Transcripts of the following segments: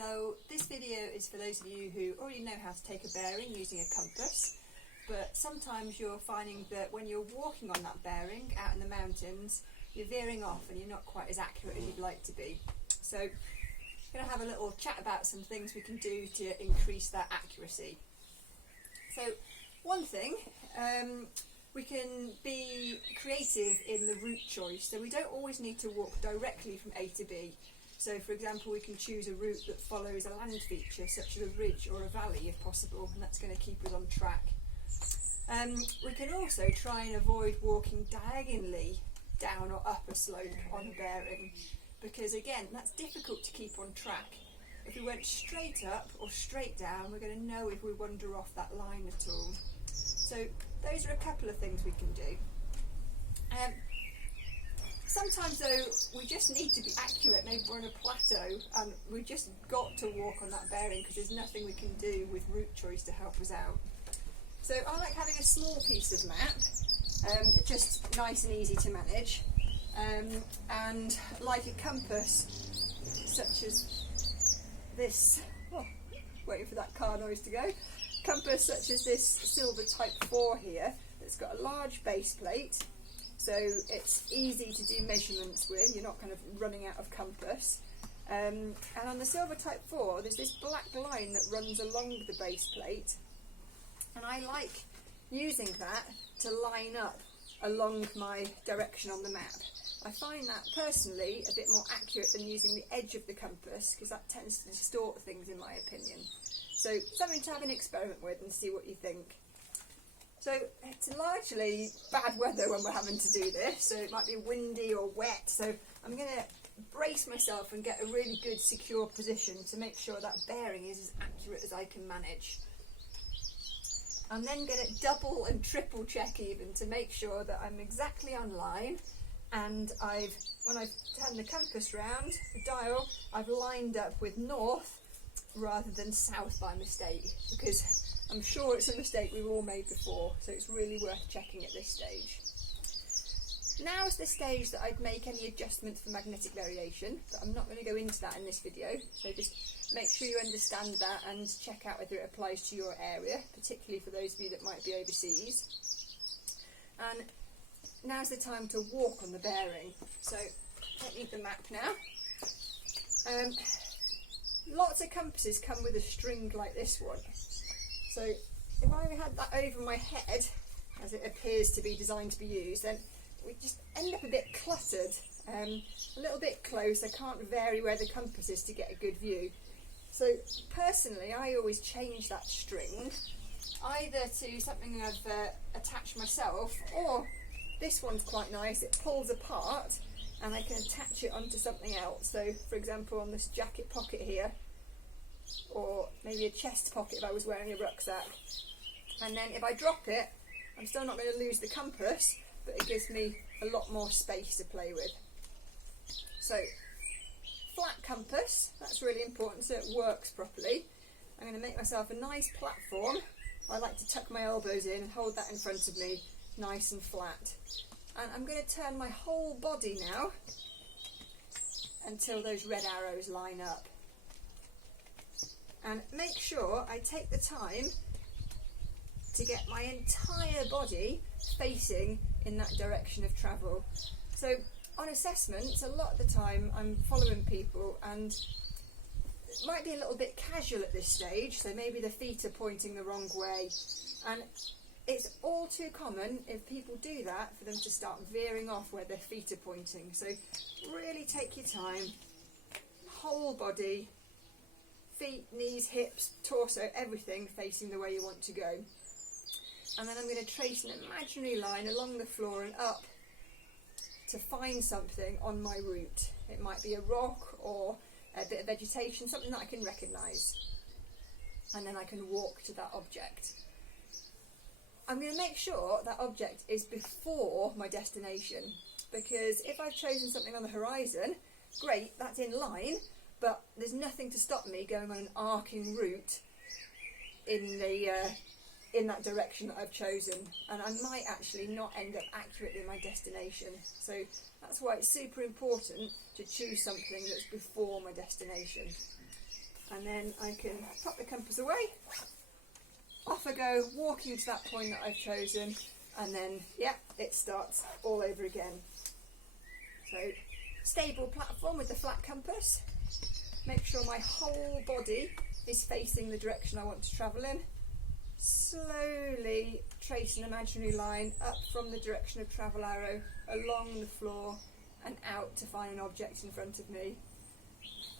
Hello, this video is for those of you who already know how to take a bearing using a compass, but sometimes you're finding that when you're walking on that bearing out in the mountains, you're veering off and you're not quite as accurate as you'd like to be. So I'm going to have a little chat about some things we can do to increase that accuracy. So one thing, we can be creative in the route choice, so we don't always need to walk directly from A to B. So for example, we can choose a route that follows a land feature such as a ridge or a valley if possible, and that's going to keep us on track. We can also try and avoid walking diagonally down or up a slope on a bearing, because again, that's difficult to keep on track. If we went straight up or straight down, we're going to know if we wander off that line at all. So those are a couple of things we can do. Sometimes though, we just need to be accurate. Maybe we're on a plateau and we've just got to walk on that bearing because there's nothing we can do with route choice to help us out. So I like having a small piece of map, just nice and easy to manage, and like a compass such as this, waiting for that car noise to go, compass such as this silver type 4 here that's got a large base plate. So it's easy to do measurements with, you're not kind of running out of compass. And on the silver type 4, there's this black line that runs along the base plate. And I like using that to line up along my direction on the map. I find that personally a bit more accurate than using the edge of the compass, because that tends to distort things in my opinion. So something to have an experiment with and see what you think. So it's largely bad weather when we're having to do this, so it might be windy or wet, so I'm going to brace myself and get a really good secure position to make sure that bearing is as accurate as I can manage. I'm then going to double and triple check even to make sure that I'm exactly on line, and when I've turned the compass round, the dial, I've lined up with north rather than south by mistake, because I'm sure it's a mistake we've all made before, so it's really worth checking at this stage. Now's the stage that I'd make any adjustments for magnetic variation, but I'm not going to go into that in this video, so just make sure you understand that and check out whether it applies to your area, particularly for those of you that might be overseas. And now's the time to walk on the bearing, so I don't need the map now. Lots of compasses come with a string like this one. So if I had that over my head, as it appears to be designed to be used, then we just end up a bit cluttered, a little bit close. I can't vary where the compass is to get a good view. So personally, I always change that string, either to something I've attached myself, or this one's quite nice, it pulls apart and I can attach it onto something else. So for example, on this jacket pocket here, or maybe a chest pocket if I was wearing a rucksack. And then if I drop it, I'm still not going to lose the compass, but it gives me a lot more space to play with. So, flat compass, that's really important so it works properly. I'm going to make myself a nice platform. I like to tuck my elbows in and hold that in front of me, nice and flat. And I'm going to turn my whole body now until those red arrows line up. And make sure I take the time to get my entire body facing in that direction of travel. So on assessments, a lot of the time I'm following people and it might be a little bit casual at this stage, so maybe the feet are pointing the wrong way, and it's all too common if people do that for them to start veering off where their feet are pointing. So really take your time, whole body, feet, knees, hips, torso, everything facing the way you want to go. And then I'm going to trace an imaginary line along the floor and up to find something on my route. It might be a rock or a bit of vegetation, something that I can recognise. And then I can walk to that object. I'm going to make sure that object is before my destination, because if I've chosen something on the horizon, great, that's in line, but there's nothing to stop me going on an arcing route in that direction that I've chosen, and I might actually not end up accurately in my destination. So that's why it's super important to choose something that's before my destination. and then I can pop the compass away. Off I go, walking to that point that I've chosen, and then, yeah, it starts all over again. So, stable platform with the flat compass. Make sure my whole body is facing the direction I want to travel in. Slowly trace an imaginary line up from the direction of travel arrow, along the floor and out to find an object in front of me.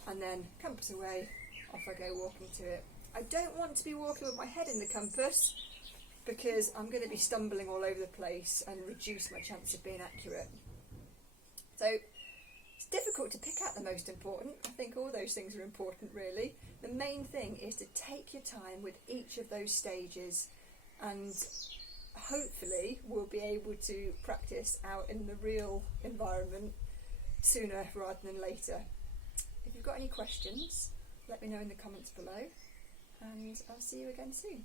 And then compass away, off I go walking to it. I don't want to be walking with my head in the compass because I'm going to be stumbling all over the place and reduce my chance of being accurate. So it's difficult to pick out the most important. I think all those things are important really. The main thing is to take your time with each of those stages, and hopefully we'll be able to practice out in the real environment sooner rather than later. If you've got any questions, let me know in the comments below, and I'll see you again soon.